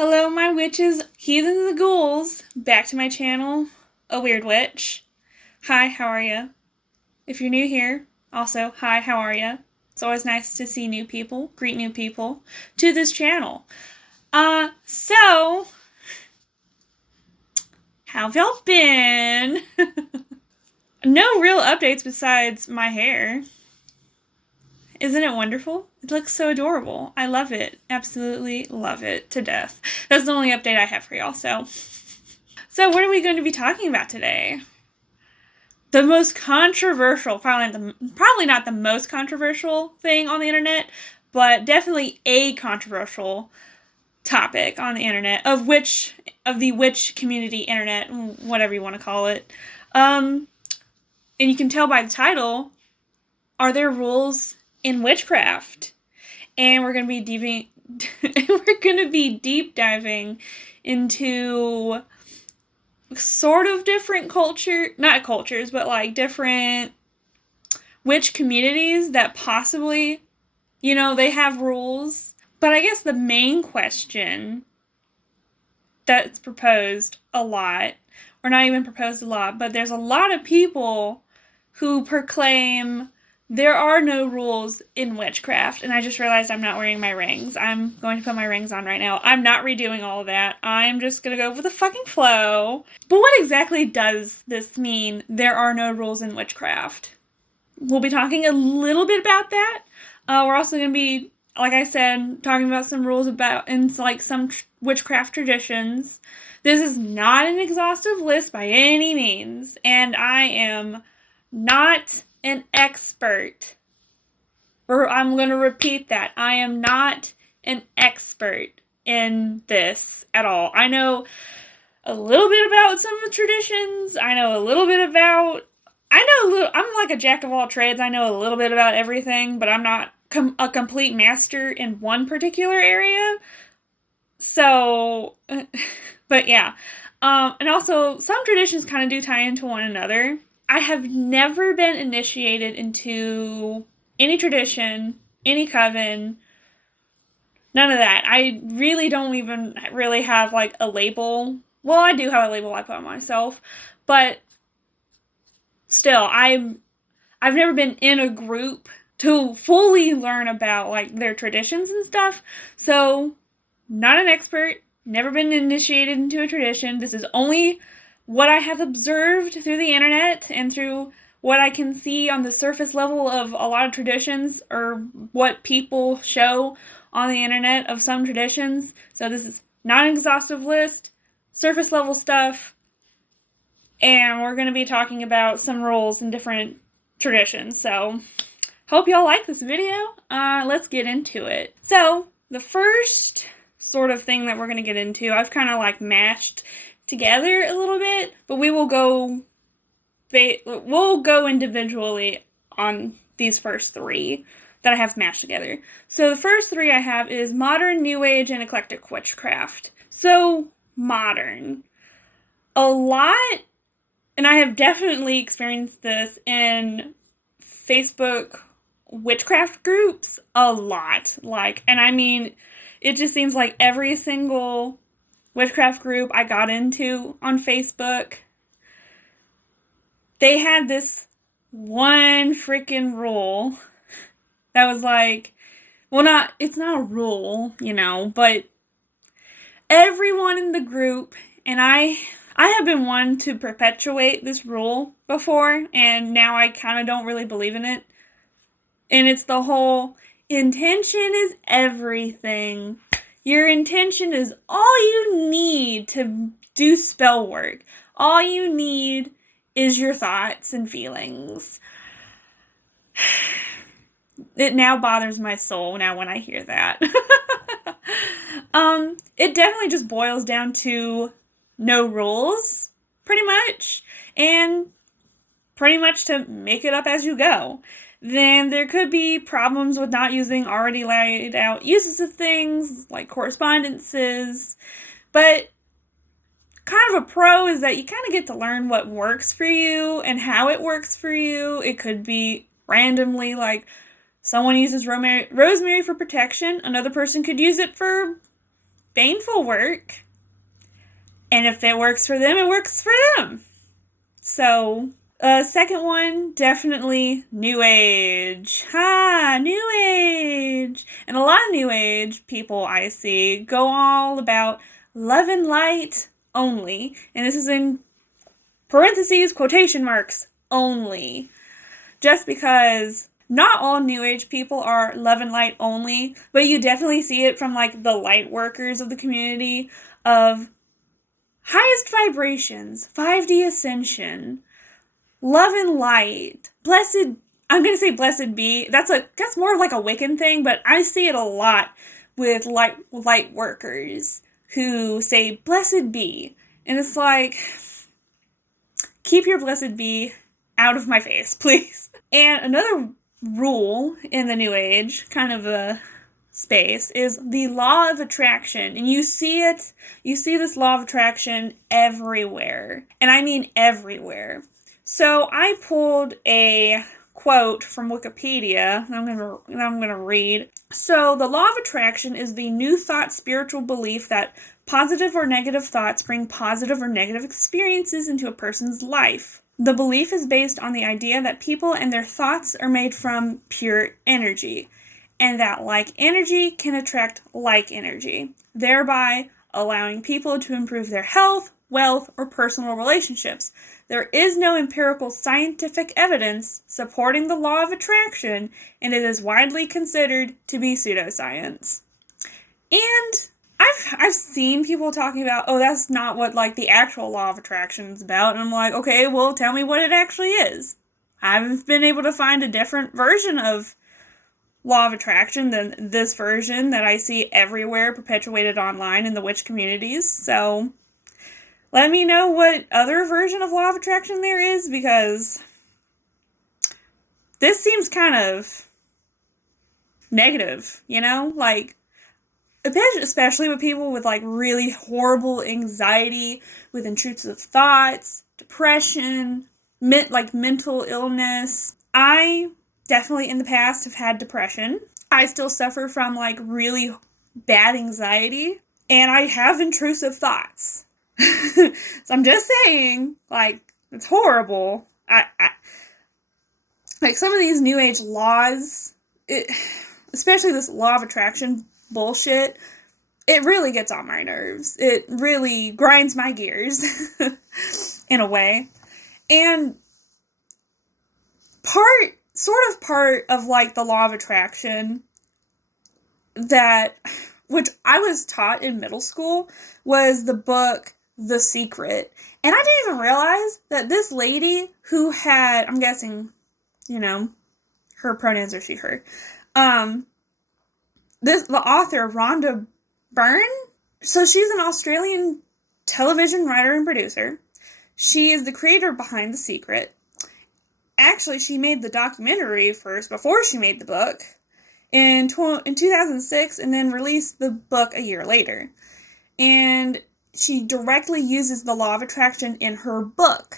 Hello, my witches, heathens, and ghouls. Back to my channel, A Weird Witch. Hi, how are ya? If you're new here, also, hi, how are ya? It's always nice to see new people, greet new people to this channel. So, how have y'all been? No real updates besides my hair. Isn't it wonderful? It looks so adorable. I love it. Absolutely love it to death. That's the only update I have for y'all, so what are we going to be talking about today? The most controversial, probably not the most controversial thing on the internet, but definitely a controversial topic on the internet, of the witch community internet, whatever you want to call it. And you can tell by the title, are there rules in witchcraft? And we're going to be deep diving into sort of different not cultures, but like different witch communities that possibly, they have rules. But I guess the main question that's proposed a lot, or not even proposed a lot, but there's a lot of people who proclaim there are no rules in witchcraft. And I just realized I'm not wearing my rings. I'm going to put my rings on right now. I'm not redoing all of that. I'm just going to go with the fucking flow. But what exactly does this mean, there are no rules in witchcraft? We'll be talking a little bit about that. We're also going to be, like I said, talking about some rules in like some witchcraft traditions. This is not an exhaustive list by any means. And I am not an expert. I'm going to repeat that. I am not an expert in this at all. I know a little bit about some of the traditions. I'm like a jack of all trades. I know a little bit about everything, but I'm not a complete master in one particular area. So, but yeah. And also, some traditions kind of do tie into one another. I have never been initiated into any tradition, any coven, none of that. I really don't even really have like a label. Well, I do have a label I put on myself, but still, I've never been in a group to fully learn about like their traditions and stuff. So, not an expert, never been initiated into a tradition. This is only what I have observed through the internet and through what I can see on the surface level of a lot of traditions, or what people show on the internet of some traditions. So this is not an exhaustive list, surface level stuff, and we're going to be talking about some rules in different traditions. So hope y'all like this video. Let's get into it. So the first sort of thing that we're going to get into, I've kind of like mashed together a little bit, but we'll go individually on these first three that I have mashed together. So the first three I have is modern, new age, and eclectic witchcraft. So modern, a lot, and I have definitely experienced this in Facebook witchcraft groups a lot. And I mean, it just seems like every single witchcraft group I got into on Facebook, they had this one freaking rule that was like, well, it's not a rule, but everyone in the group, and I have been one to perpetuate this rule before, and now I kind of don't really believe in it. And it's the whole intention is everything. Your intention is all you need to do spell work. All you need is your thoughts and feelings. It now bothers my soul now when I hear that. It definitely just boils down to no rules, pretty much, and pretty much to make it up as you go. Then there could be problems with not using already laid out uses of things, like correspondences. But kind of a pro is that you kind of get to learn what works for you and how it works for you. It could be randomly, like someone uses rosemary for protection. Another person could use it for baneful work. And if it works for them, it works for them. So, second one, definitely New Age. New Age. And a lot of New Age people I see go all about love and light only. And this is in parentheses, quotation marks, only. Just because not all New Age people are love and light only, but you definitely see it from like the light workers of the community of highest vibrations, 5D ascension, love and light, blessed, I'm going to say blessed be, that's more of like a Wiccan thing, but I see it a lot with light workers who say blessed be, and it's like, keep your blessed be out of my face, please. And another rule in the New Age, kind of a space, is the law of attraction. And you see this law of attraction everywhere. And I mean everywhere. So I pulled a quote from Wikipedia I'm gonna read. So the law of attraction is the new thought spiritual belief that positive or negative thoughts bring positive or negative experiences into a person's life. The belief is based on the idea that people and their thoughts are made from pure energy, and that like energy can attract like energy, thereby allowing people to improve their health, wealth, or personal relationships. There is no empirical scientific evidence supporting the law of attraction, and it is widely considered to be pseudoscience. And I've seen people talking about, oh, that's not what like the actual law of attraction is about, and I'm like, okay, well, tell me what it actually is. I've been able to find a different version of law of attraction than this version that I see everywhere perpetuated online in the witch communities. So let me know what other version of law of attraction there is, because this seems kind of negative, you know? Like, especially with people with like really horrible anxiety, with intrusive thoughts, depression, mental illness. I definitely in the past have had depression. I still suffer from like really bad anxiety, and I have intrusive thoughts. So I'm just saying, like, it's horrible. I like some of these New Age laws, especially this law of attraction bullshit, it really gets on my nerves. It really grinds my gears in a way. And part of like the law of attraction which I was taught in middle school, was the book The Secret. And I didn't even realize that this lady who had, I'm guessing, her pronouns are she, her. The author, Rhonda Byrne, so she's an Australian television writer and producer. She is the creator behind The Secret. Actually, she made the documentary first before she made the book in 2006, and then released the book a year later. And she directly uses the law of attraction in her book.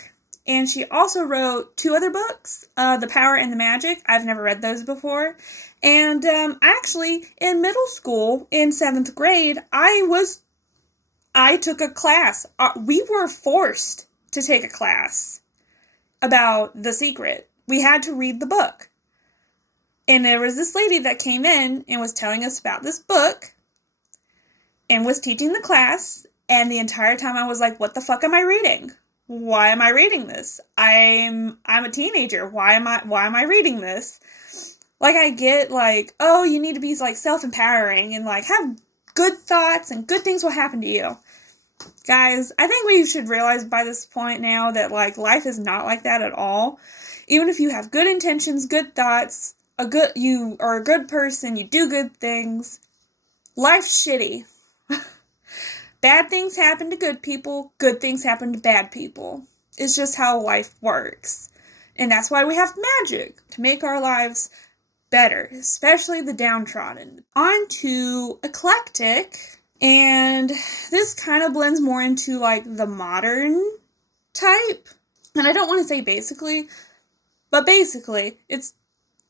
And she also wrote 2 other books, The Power and the Magic. I've never read those before. And actually, in middle school, in 7th grade, I took a class. We were forced to take a class about The Secret. We had to read the book. And there was this lady that came in and was telling us about this book and was teaching the class. And the entire time I was like, what the fuck am I reading? Why am I reading this? I'm a teenager. Why am I reading this? Like, I get like, oh, you need to be like self-empowering and like have good thoughts and good things will happen to you. Guys, I think we should realize by this point now that like life is not like that at all. Even if you have good intentions, good thoughts, you are a good person, you do good things, life's shitty. Bad things happen to good people, good things happen to bad people. It's just how life works. And that's why we have magic, to make our lives better, especially the downtrodden. On to Eclectic, and this kind of blends more into like the modern type. And I don't want to say basically, but basically, it's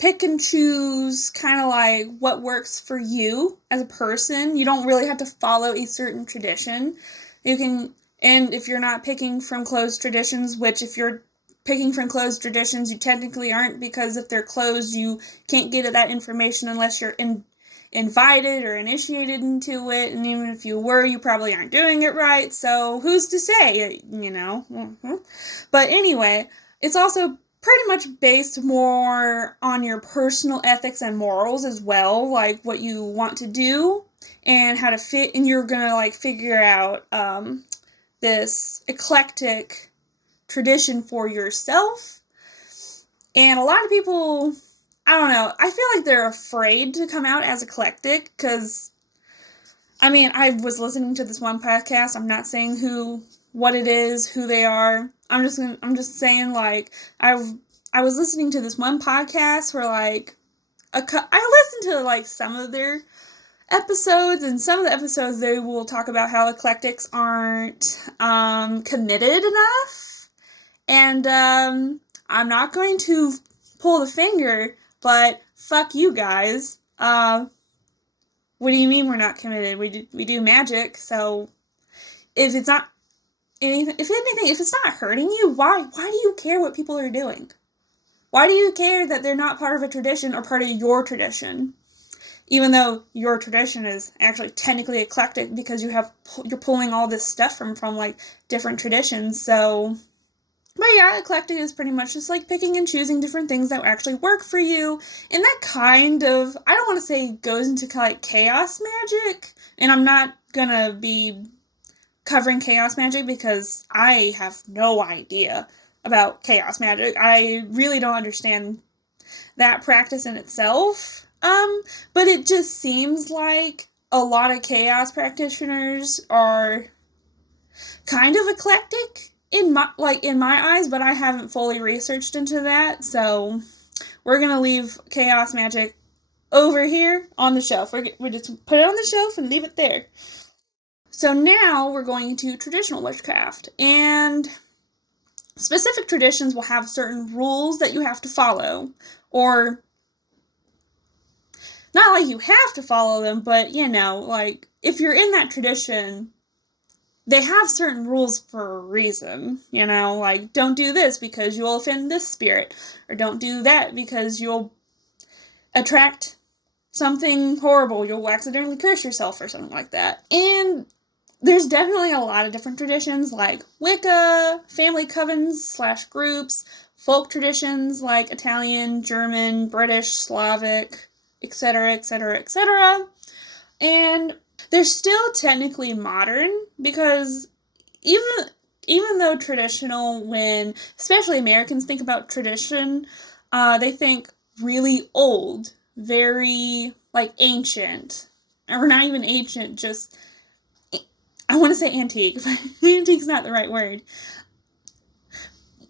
pick and choose kind of like what works for you as a person. You don't really have to follow a certain tradition. You can, and if you're not picking from closed traditions, which if you're picking from closed traditions, you technically aren't, because if they're closed, you can't get at that information unless you're invited or initiated into it, and even if you were, you probably aren't doing it right, so who's to say, you know? But anyway, it's also pretty much based more on your personal ethics and morals as well, like what you want to do and how to fit, and you're gonna like figure out this eclectic tradition for yourself. And a lot of people, I don't know, I feel like they're afraid to come out as eclectic, because, I mean, I was listening to this one podcast, I'm not saying what it is, who they are, I'm just saying, like, I was listening to this one podcast where, like, I listened to, like, some of their episodes, and some of the episodes they will talk about how eclectics aren't committed enough, and I'm not going to pull the finger, but fuck you guys. What do you mean we're not committed? We do magic, so if it's not anything, if it's not hurting you, why do you care what people are doing? Why do you care that they're not part of a tradition or part of your tradition? Even though your tradition is actually technically eclectic, because you're pulling all this stuff from like different traditions, so. But yeah, eclectic is pretty much just like picking and choosing different things that actually work for you. And that kind of, I don't want to say goes into like chaos magic. And I'm not gonna be covering chaos magic because I have no idea about chaos magic. I really don't understand that practice in itself. But it just seems like a lot of chaos practitioners are kind of eclectic in my eyes, but I haven't fully researched into that, so we're gonna leave chaos magic over here on the shelf. We just put it on the shelf and leave it there. So now we're going to traditional witchcraft, and specific traditions will have certain rules that you have to follow, or not like you have to follow them, but you know, like if you're in that tradition, they have certain rules for a reason, you know, like, don't do this because you'll offend this spirit, or don't do that because you'll attract something horrible, you'll accidentally curse yourself or something like that. And there's definitely a lot of different traditions, like Wicca, family covens / groups, folk traditions like Italian, German, British, Slavic, etc., etc., etc., and they're still technically modern, because even though traditional, when especially Americans think about tradition, they think really old, very like ancient, or not even ancient, just, I want to say antique, but antique's not the right word.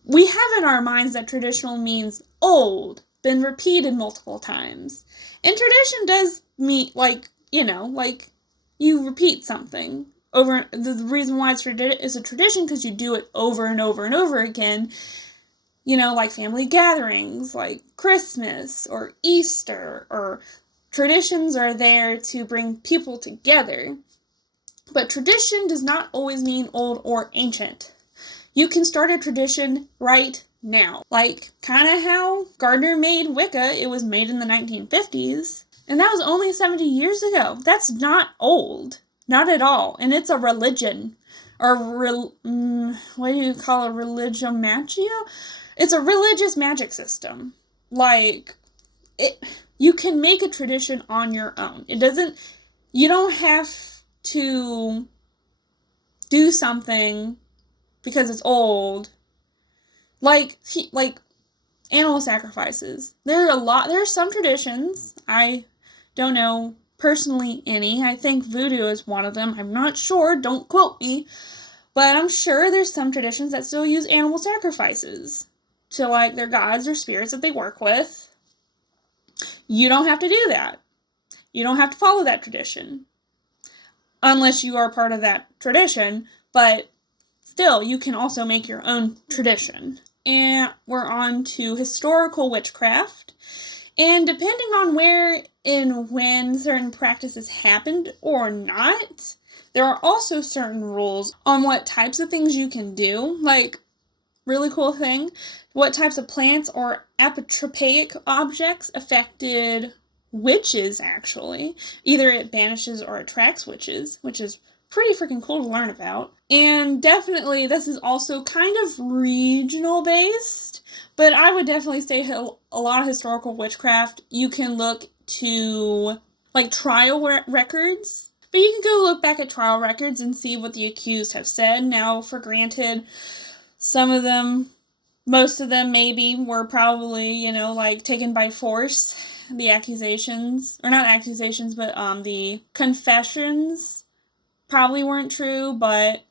We have in our minds that traditional means old, been repeated multiple times. And tradition does mean, like, you know, like, you repeat something over. The reason why it's a tradition, because you do it over and over and over again. You know, like family gatherings, like Christmas or Easter, or traditions are there to bring people together. But tradition does not always mean old or ancient. You can start a tradition right now. Like, kind of how Gardner made Wicca. It was made in the 1950s. And that was only 70 years ago. That's not old. Not at all. And it's a religion. Or, what do you call a religium magia? It's a religious magic system. Like, you can make a tradition on your own. You don't have to do something because it's old. Like animal sacrifices. There are some traditions. I don't know personally any. I think voodoo is one of them. I'm not sure. Don't quote me. But I'm sure there's some traditions that still use animal sacrifices to, like, their gods or spirits that they work with. You don't have to do that. You don't have to follow that tradition. Unless you are part of that tradition. But still, you can also make your own tradition. And we're on to historical witchcraft. And depending on where and when certain practices happened or not, there are also certain rules on what types of things you can do. Like, really cool thing, what types of plants or apotropaic objects affected witches, actually. Either it banishes or attracts witches, which is pretty freaking cool to learn about. And definitely, this is also kind of regional based, but I would definitely say a lot of historical witchcraft, you can look to, like, trial records. But you can go look back at trial records and see what the accused have said. Now, for granted, some of them, most of them maybe, were probably, like, taken by force. The accusations, or not accusations, but the confessions probably weren't true, but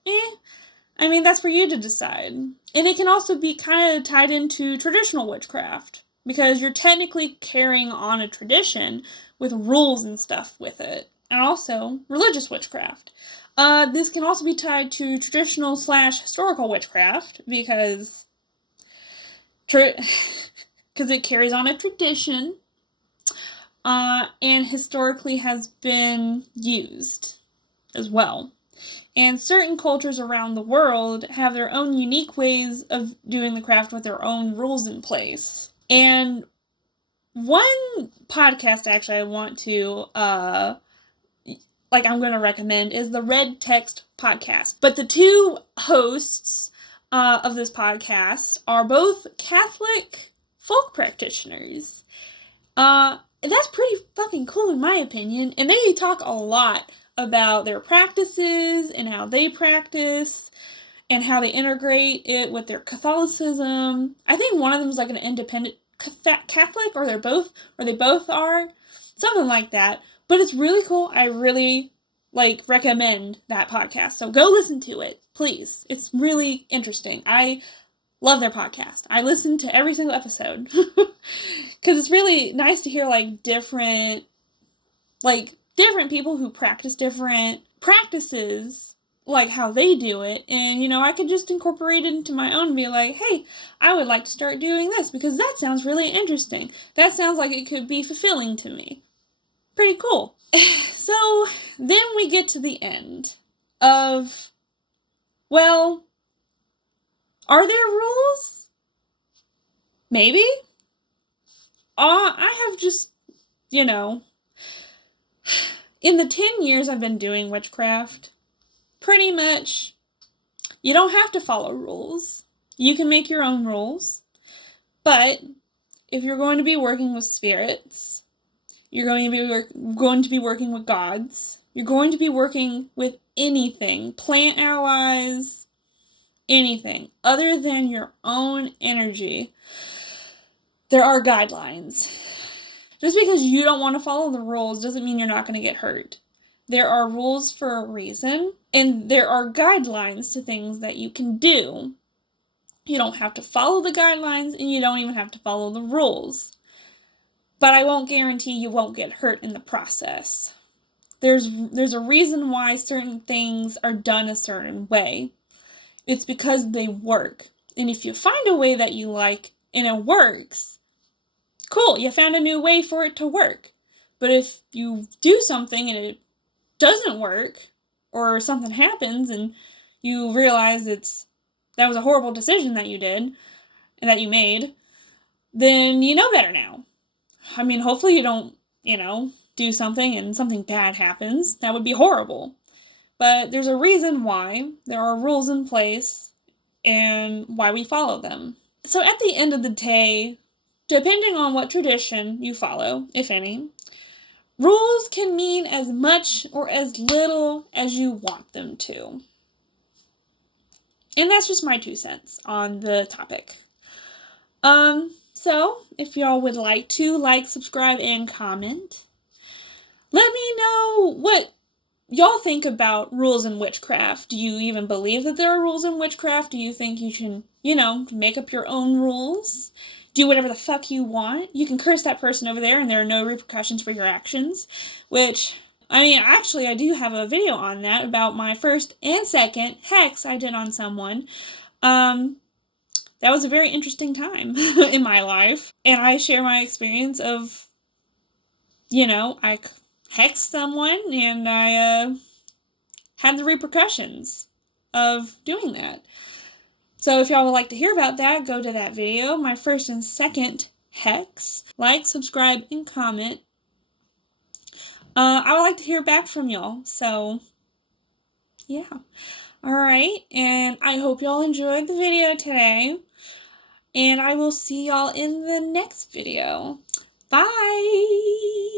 I mean, that's for you to decide. And it can also be kind of tied into traditional witchcraft, because you're technically carrying on a tradition with rules and stuff with it. And also religious witchcraft. This can also be tied to traditional / historical witchcraft, because it carries on a tradition, and historically has been used as well. And certain cultures around the world have their own unique ways of doing the craft with their own rules in place. And one podcast, actually, I want to, I'm going to recommend is the Red Text podcast. But the two hosts of this podcast are both Catholic folk practitioners. That's pretty fucking cool in my opinion. And they talk a lot about their practices and how they practice and how they integrate it with their Catholicism. I think one of them is like an independent Catholic, or they both are. Something like that. But it's really cool. I really recommend that podcast. So go listen to it, please. It's really interesting. I love their podcast. I listen to every single episode. Because it's really nice to hear different people who practice different practices, like how they do it. And, I could just incorporate it into my own and be like, hey, I would like to start doing this because that sounds really interesting. That sounds like it could be fulfilling to me. Pretty cool. So then we get to the end of, well, are there rules? Maybe. I have just, in the 10 years I've been doing witchcraft, pretty much, you don't have to follow rules. You can make your own rules. But if you're going to be working with spirits, you're going to be working with gods, you're going to be working with anything, plant allies, anything, other than your own energy, there are guidelines. Just because you don't want to follow the rules doesn't mean you're not going to get hurt. There are rules for a reason, and there are guidelines to things that you can do. You don't have to follow the guidelines, and you don't even have to follow the rules. But I won't guarantee you won't get hurt in the process. There's a reason why certain things are done a certain way. It's because they work. And if you find a way that you like and it works, cool, you found a new way for it to work. But if you do something and it doesn't work, or something happens and you realize that was a horrible decision that you did and that you made, then you know better now. I mean, hopefully you don't, do something and something bad happens. That would be horrible. But there's a reason why there are rules in place and why we follow them. So at the end of the day, depending on what tradition you follow, if any, rules can mean as much or as little as you want them to. And that's just my 2 cents on the topic. So if y'all would like to subscribe, and comment, let me know what y'all think about rules in witchcraft. Do you even believe that there are rules in witchcraft? Do you think you can, make up your own rules? Do whatever the fuck you want? You can curse that person over there and there are no repercussions for your actions. Which, actually I do have a video on that about my first and second hex I did on someone. that was a very interesting time in my life. And I share my experience of, I hexed someone and I had the repercussions of doing that. So if y'all would like to hear about that, go to that video, my first and second hex. Like, subscribe, and comment. I would like to hear back from y'all. So, yeah. Alright, and I hope y'all enjoyed the video today. And I will see y'all in the next video. Bye!